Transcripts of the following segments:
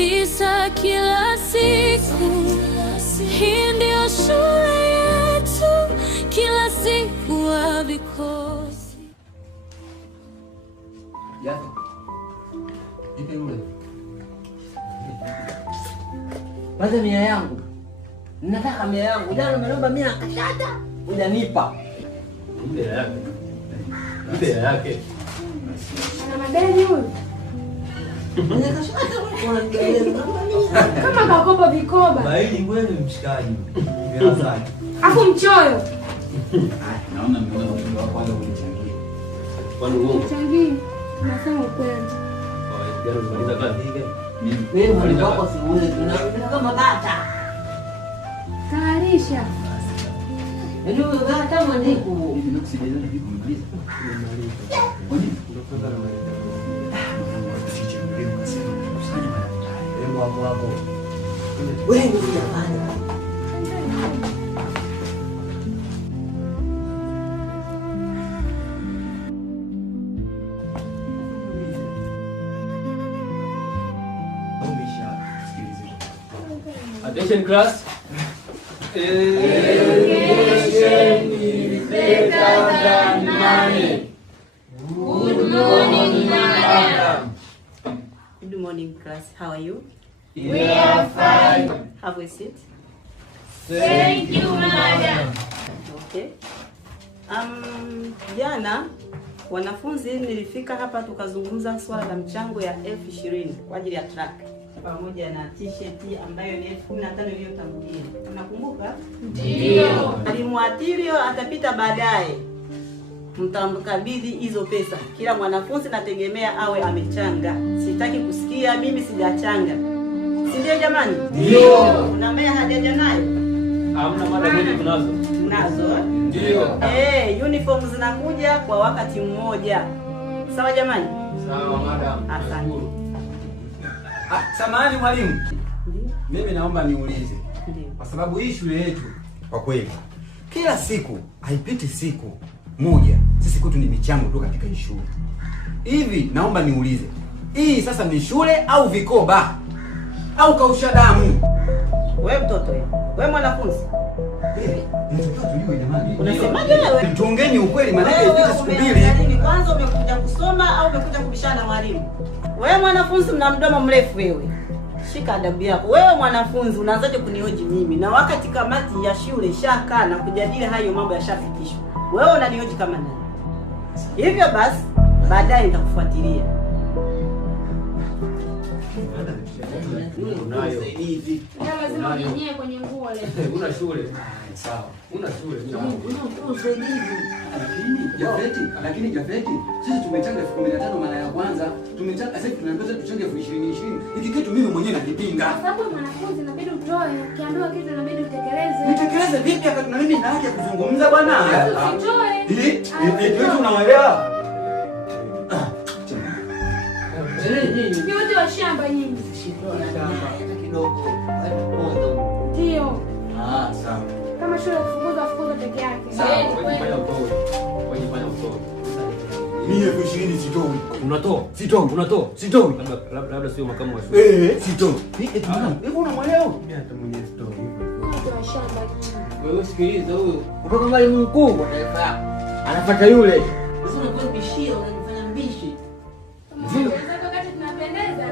visa kila siku. Hii ndio shule yetu, kila siku wa vikosi. Yato. Ipe ule. Baza mia yangu. Nataka mia yangu. Jana umeomba mia kashata. Hujanipa. Ile yake. Ile yake. Ana madeni huyu. Kama kakopa vikoba. Baili wewe mshikaji. Gerezani. Afu mchoyo. Naona mmeona mtu wako kwanza kunichangia. Kwani uongo? Changi. Nasema ukweli. Jana ulimaliza kazi hii. Wewe mwalimu wako siuze tunapita kama bata. Tayarisha. Ndio bata mwandiku. Hivi ndio kusaidia na vipi kumaliza? Kwani ndio kwanza na maliza. Wako. Wewe ndio unafanya. Attention class. Education is better than money. Good morning, madam. Good morning, class. How are you? We are fine. Have a seat. Thank you, madam. Okay. Jana wanafunzi nilifika hapa tukazungumza swala la mchango ya 2020 kwa ajili ya track pamoja na t-shirt ambayo ni 15,000 iliyotangulia. Unakumbuka? Ndio. Mwalimu Atilio atapita baadaye. Mtamkabidhi hizo pesa. Kila mwanafunzi nategemea awe amechanga. Sitaki kusikia mimi sijachanga. Si ndio jamani? Ndio. Una mea hajaja nayo? Hamna mada moja tunazo. Tunazo? Ndio. Uniform zinakuja kwa wakati mmoja. Sawa jamani? Sawa madam. Asante. Samahani mwalimu. Ndio. Mimi naomba niulize. Ndio. Kwa sababu hii shule yetu kwa kweli kila siku haipiti siku moja sisi kwetu ni michango tu katika hii shule. Hivi naomba niulize. Hii sasa ni shule au vikoba? Au kausha damu? Wewe mtoto wewe. Wewe mwanafunzi. Hivi mtoto tujue jamani. Unasemaje wewe? Tuongeni ukweli maana ipite siku mbili. Ni kwanza umekuja kusoma au umekuja kubishana na mwalimu? Wewe mwanafunzi mna mdomo mrefu wewe. Shika adabu yako. Wewe mwanafunzi unaanzaje kunihoji mimi? Na wakati kamati ya shule shakaa na kujadili hayo mambo yashafikishwa. Wewe unanihoji kama nani? Hivyo basi baadaye nitakufuatilia. Unayo. Lazima unyie kwenye nguo leo. Una shule. Sawa. Una shule. Lakini Jafeti, sisi tumechanga 15,000 mara ya kwanza. Tumechanga sasa tunaambiwa tuchange 20,000. Hiki kitu mimi mwenyewe nakipinga. Kwa sababu mwanafunzi inabidi utoe, ukiambiwa kitu inabidi utekeleze. Nitekeleze vipi wakati na mimi nina haki ya kuzungumza bwana? Usitoe. Wewe unaelewa? Ni wote wa shamba nyinyi. Kidogo. Ndio. Sawa. Kama shule kufukuza peke yake. Wajifanya utoe. Wajifanya utoe. Mimi 20,000 sitoi. Unatoa? Sitoi. Unatoa? Sitoi. Labda sio makamu wa shule. Sitoi. Hivi unamwelewa? Hata mwenyewe sitoi hivyo. Wote wa shamba nyinyi. Wewe sikiliza huyo. Kutoka mwalimu mkuu kwa taifa. Anafuata yule. Sasa unakuwa bishia unanifanya mbishi. Sasa wakati tunapendeza.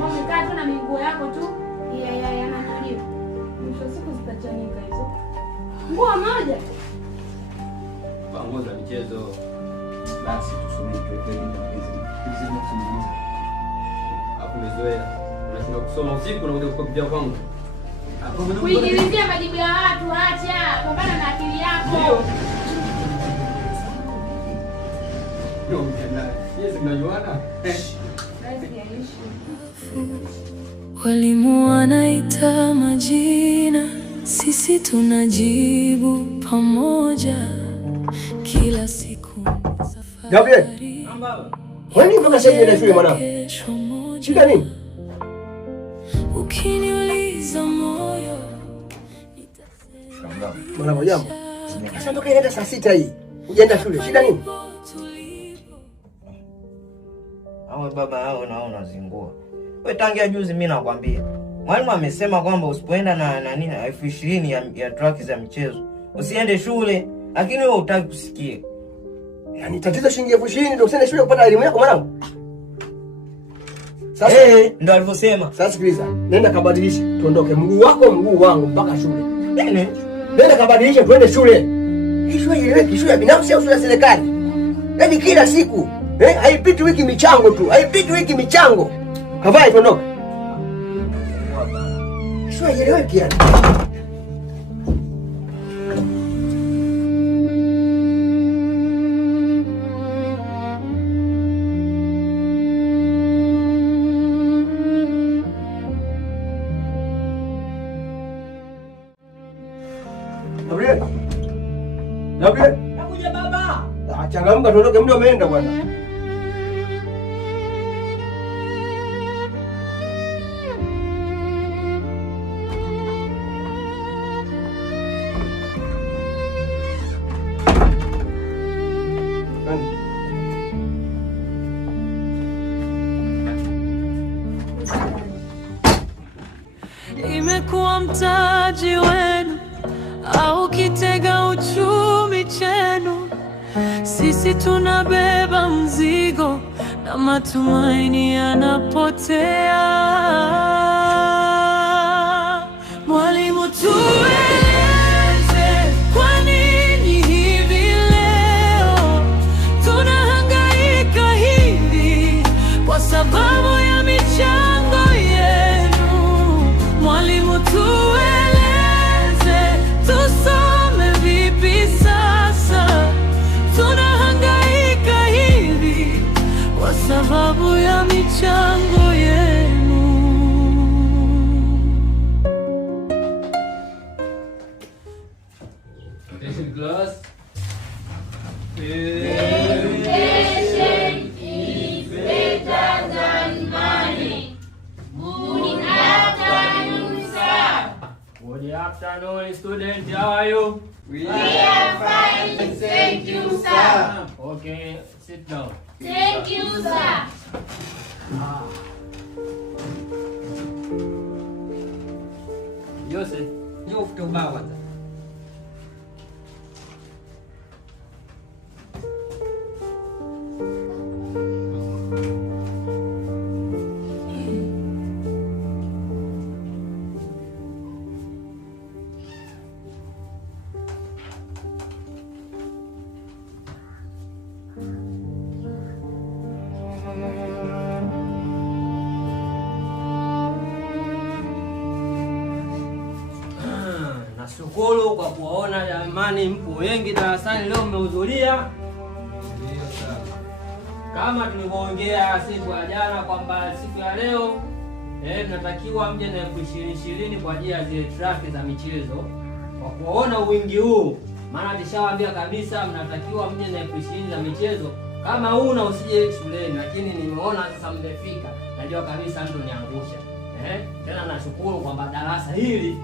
Wamekaa tu na miguu yako tu. Yananyolewa. Mwisho siku zitachanika hizo. Nguo moja. Pango za michezo. Basi tusome tuweke hizi kusoma. Hapo umezoea. Unashinda kusoma usiku na kuja kukopia kwangu. Kuingilizia majibu ya watu, acha. Pambana na akili yako. Ndio mtenda. Yes, mnajuana? Walimu wanaita majina, sisi tunajibu pamoja kila siku. Gabriel. Kwani mpaka sasa hivi shule mwanangu? Shida nini? Ukiniuliza moyo Mwanangu jambo. Sasa toka inaenda saa 6 hii. Ujaenda shule. Shida nini? Hao baba hao naona zingua. Wewe tangia juzi mimi nakwambia. Mwalimu amesema kwamba usipoenda na nani 20,000 ya track za michezo, usiende shule, lakini wewe hutaki kusikia. Yaani tatizo shilingi 20,000 ndio usiende shule kupata elimu yako mwanangu? Sasa ndio alivyosema. Sasa sikiliza, nenda kabadilishe, tuondoke mguu wako mguu wangu mpaka shule. Nenda kabadilishe tuende shule. Hii shule ile shule ya binafsi au shule ya serikali? Yaani kila siku, haipiti wiki michango tu, haipiti wiki michango. Kavae tuondoke. Shule ieleweki yani. Gabriel. Nakuja baba. Changamka tuondoke, muda umeenda bwana. Imekuwa mtaji wenu au kitega uchumi chenu, sisi tunabeba mzigo na matumaini yanapotea. Mwalimu, tueleze kwa nini hivi leo tunahangaika hivi? Kwa sababu ya michango yenu. Mwalimu, tueleze tusome vipi sasa? Tunahangaika hivi kwa sababu ya michango yenu. Attention class. Education is better than money. Good afternoon, sir. Good afternoon, student. How are you? We are fine, thank you, sir. Okay, sit down. Thank you, sir. Jose, njoo ufute ubao kwanza. Nashukuru kwa kuwaona jamani, mpo wengi darasani leo mmehudhuria. Kama tulivyoongea siku ya jana kwamba siku ya leo tunatakiwa mje na 20,000 kwa ajili ya zile track za michezo. Kwa kuona wingi huu, maana nishawaambia kabisa mnatakiwa mje na 20,000 za michezo. Kama huna usije shuleni, lakini nimeona sasa mmefika. Najua kabisa ndio niangusha. Tena nashukuru kwamba darasa hili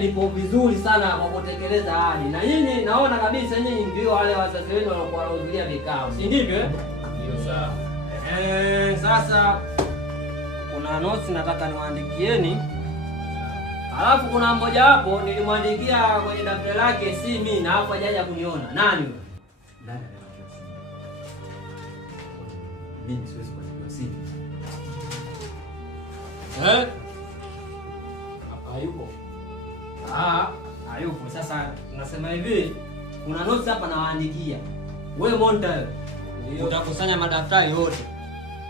lipo vizuri sana kwa kutekeleza ahadi. Na nyinyi naona kabisa nyinyi ndio wale wazazi wenu walikuwa wanahudhuria vikao, si ndivyo? Ndio sawa. Sasa kuna notes nataka niwaandikieni. Alafu kuna mmoja hapo nilimwandikia kwenye daftari lake si mimi na hapo hajaja kuniona. Nani yule? Nani? Mimi siwezi kujua simu. Hapa yupo. Hayupo. Sasa tunasema hivi, kuna notes hapa nawaandikia. Wewe Monta, utakusanya madaftari yote.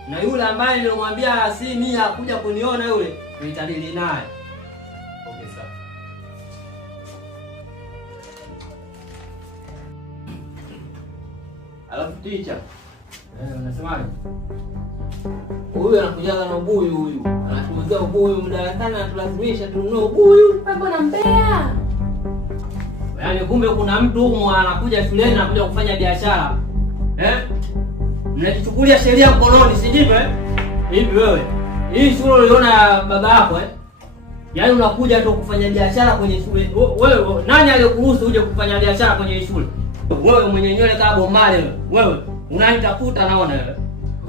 Na yule ambaye nilimwambia si mimi hakuja kuniona yule, nitadili naye. Okay, sawa. Alafu teacher, unasemaje? Huyu anakujaga na ubuyu huyu. Anatuuzia ubuyu mdarasani, anatulazimisha tununue ubuyu. Mbona mbea? Yaani kumbe kuna mtu huko anakuja shuleni na anakuja kufanya biashara. Mnajichukulia sheria mkononi, si ndivyo? Hivi wewe, hii shule uliona ya baba yako Yaani unakuja tu kufanya biashara kwenye shule. Wewe nani aliyekuruhusu uje kufanya biashara kwenye shule? Wewe mwenye nywele kama bombale wewe. Wewe unanitafuta naona wewe.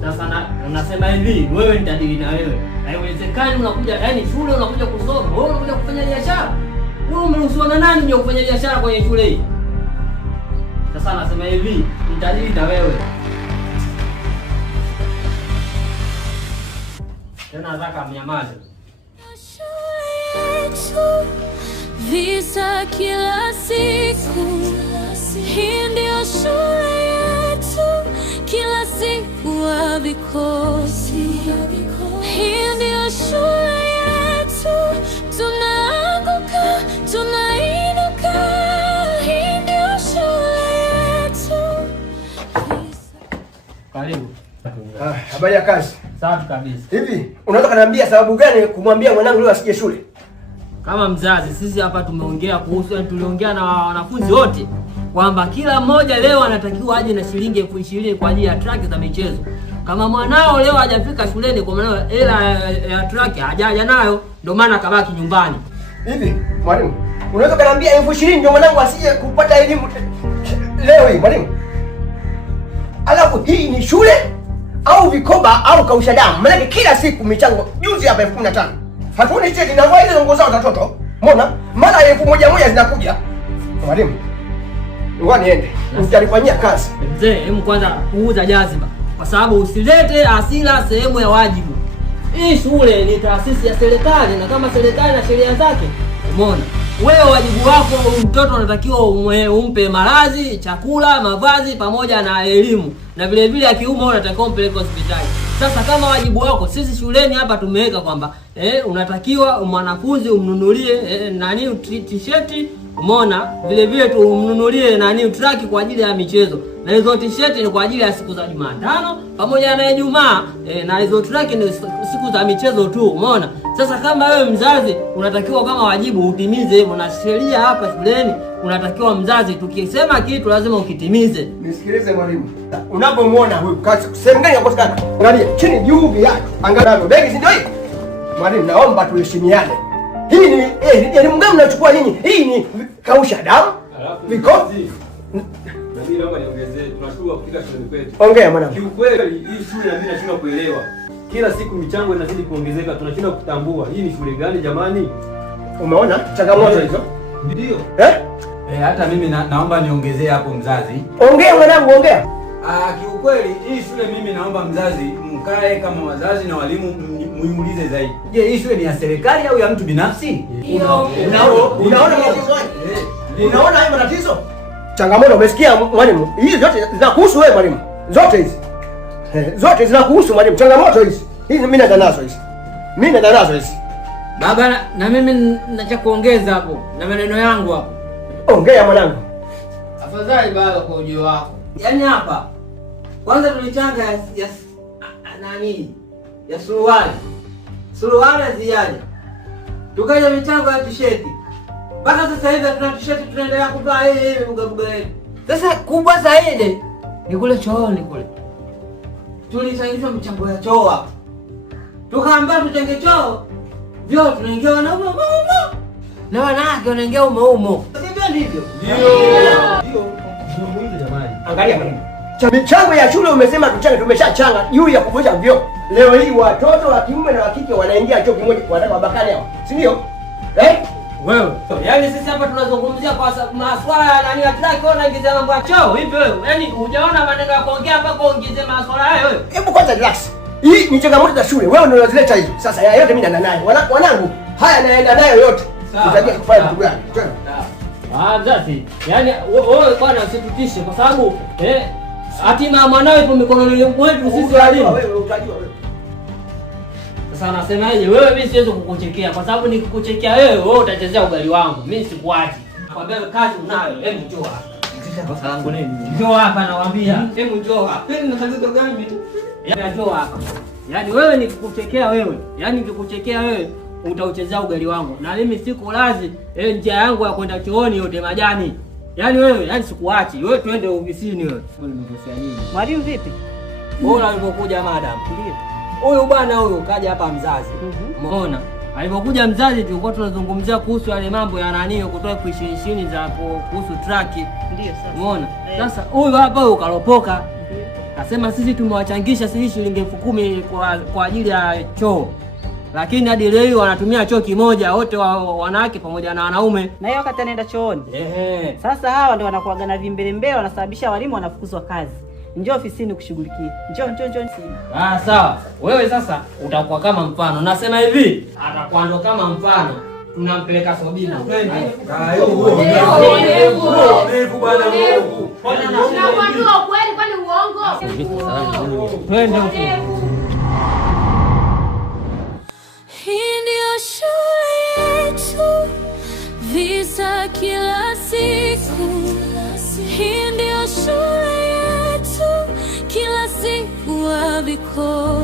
Sasa unasema hivi, wewe nitadili na wewe. Haiwezekani unakuja, yaani shule unakuja kusoma, wewe unakuja kufanya biashara. Wewe umeruhusiwa na nani nje kufanya biashara kwenye shule hii? Sasa nasema hivi, nitadili na wewe. Tena nataka mnyamaze. Visa kila siku, hii ndio shule yetu, kila siku wa vikosi. Hii ndio shule yetu, tunaanguka, tunainuka. Hii ndio shule yetu. Karibu. Habari ya kazi? Safi kabisa. Hivi unaweza kuniambia sababu gani kumwambia mwanangu leo asije shule? Kama mzazi, sisi hapa tumeongea kuhusu, tuliongea na wanafunzi wote kwamba kila mmoja leo anatakiwa aje na shilingi 20,000 kwa ajili ya track za michezo. Kama mwanao leo hajafika shuleni, kwa maana hela ya track hajaja nayo, ndio maana kabaki nyumbani. Hivi mwalimu, unaweza kuniambia 20,000 ndio mwanangu asije kupata elimu leo hii mwalimu? Alafu hii ni shule au vikoba au kausha damu? Maana kila siku michango, juzi hapa 15,000. Hatuoni cheti na wao ile ngoza watoto. Mbona? Mara 1,000 zinakuja. Mwalimu, ngoja niende. Utanifanyia kazi. Mzee, hebu kwanza puuza jaziba. Kwa sababu usilete hasira sehemu ya wajibu. Hii shule ni taasisi ya serikali, na kama serikali na sheria zake, umeona? Wewe wajibu wako, mtoto anatakiwa umpe malazi, chakula, mavazi pamoja na elimu. Na vile vile akiumwa unatakiwa umpeleke hospitali. Sasa kama wajibu wako, sisi shuleni hapa tumeweka kwamba unatakiwa mwanafunzi umnunulie t-shirt, umeona? Vile vile umnunulie track kwa ajili ya michezo. Na hizo t-shirt ni kwa ajili ya siku za Jumatano pamoja na Ijumaa, na hizo track ni siku za michezo tu, umeona? Sasa kama wewe mzazi unatakiwa kama wajibu utimize, na sheria hapa shuleni unatakiwa mzazi, tukisema kitu lazima ukitimize. Nisikilize mwalimu. Unapomuona huyu kazi sehemu gani yakosekana? Angalia chini juu viatu. Angalia begi, si ndio hii? Mwalimu, naomba tuheshimiane. Hii ni elimu gani mnachukua nyinyi? Hii ni kausha damu. Vikosi. Na mimi naomba niongezee, tunashukuru kufika shule kwetu. Ongea mwanangu. Kiukweli hii shule na mimi nashindwa kuelewa. Kila siku michango inazidi kuongezeka, tunashindwa kutambua. Hii ni shule gani jamani? Umeona changamoto hizo? Ndio. Hata mimi naomba niongezee hapo mzazi. Ongea mwanangu, ongea. Kiukweli hii shule mimi naomba mzazi mkae kama wazazi na walimu muimulize zaidi. Je, hii shule ni ya serikali au ya mtu binafsi? Unaona matatizo haya? Unaona hayo matatizo? Changamoto umesikia mwalimu? Hizi zote zinakuhusu wewe mwalimu. Zote hizi. Zote zinakuhusu mwalimu. Changamoto hizi. Hizi mimi naenda nazo hizi. Mimi naenda nazo hizi. Baba, na mimi nacha kuongeza hapo na maneno yangu hapo. Ongea mwanangu. Afadhali baba kwa ujio wako. Yaani hapa kwanza tulichanga ya suruali. Suruali ziaje. Tukaja michango ya t-shirt. Mpaka sasa hivi tuna t-shirt tunaendelea kuvaa hivi buga hivi. Sasa kubwa zaidi ni kule chooni kule. Tulichangisha michango ya choo hapa. Tukaambia tuchenge choo. Vyo tunaingia wanaume na wanawake wanaingia umo. Sivyo ndivyo? Ndio. Ndio jamani. Angalia mwalimu. Michango ya shule umesema tuchange, tumeshachanga juu ya kuboresha vyoo. Leo hii watoto wa kiume na wa kike wanaingia choo kimoja, wanataka wabakane hao. Si ndio? Wewe. Yaani sisi hapa tunazungumzia kwa masuala ya track, unaingiza mambo ya choo. Hivi wewe, yaani hujaona maneno ya kuongea mpaka uingize masuala hayo wewe? Hebu kwanza relax. Hii ni changamoto za shule. Wewe ndio unazileta hizo. Sasa ya yote mimi naenda nayo. Wanangu, haya naenda nayo yote. Tutajia kufanya kitu gani? Mzazi, yaani wewe bwana usitutishe kwa sababu hatima mwanawe ipo mikononi mwetu sisi walimu. Wewe utajua wewe. Sasa nasemaje, wewe mimi siwezi kukuchekea kwa sababu nikikuchekea wewe utachezea ugali wangu. Mimi sikuachi. Nakwambia kazi unayo, hebu njoo hapa. Nikisha kwa salangu nini? Njoo hapa nawaambia. Hebu njoo hapa. Mimi nataka gani mimi? Njoo hapa. Yaani wewe nikikuchekea wewe, yaani nikikuchekea wewe utauchezea ugali wangu. Na mimi siku lazi njia yangu ya kwenda chooni yote majani. Yaani wewe, yaani sikuachi. Wewe twende ofisini wewe. Nimekosea nini? Mwalimu vipi? Bora alipokuja madam. Ndio. Huyu bwana huyu kaja hapa mzazi. Umeona? Alipokuja mzazi tulikuwa tunazungumzia kuhusu yale mambo ya kutoa 20,000 za kuhusu track. Ndio sasa. Umeona? Sasa huyu hapa ukalopoka. Nasema sisi tumewachangisha sisi shilingi 10,000 kwa ajili ya choo. Lakini hadi leo wanatumia choo kimoja wote wanawake pamoja na wanaume. Na hiyo wakati anaenda chooni. Sasa hawa ndio wanakuaga na vimbelembele, wanasababisha walimu wanafukuzwa kazi. Njoo ofisini kushughulikia. Njoo. Sawa. Wewe sasa utakuwa kama mfano. Nasema hivi, atakuwa ndo kama mfano. Tunampeleka Sobina. Twende. Nakwambia ukweli kwani uongo? Twende. Hii ndio shule yetu, visa kila siku. Hii ndio shule yetu, kila siku wa viko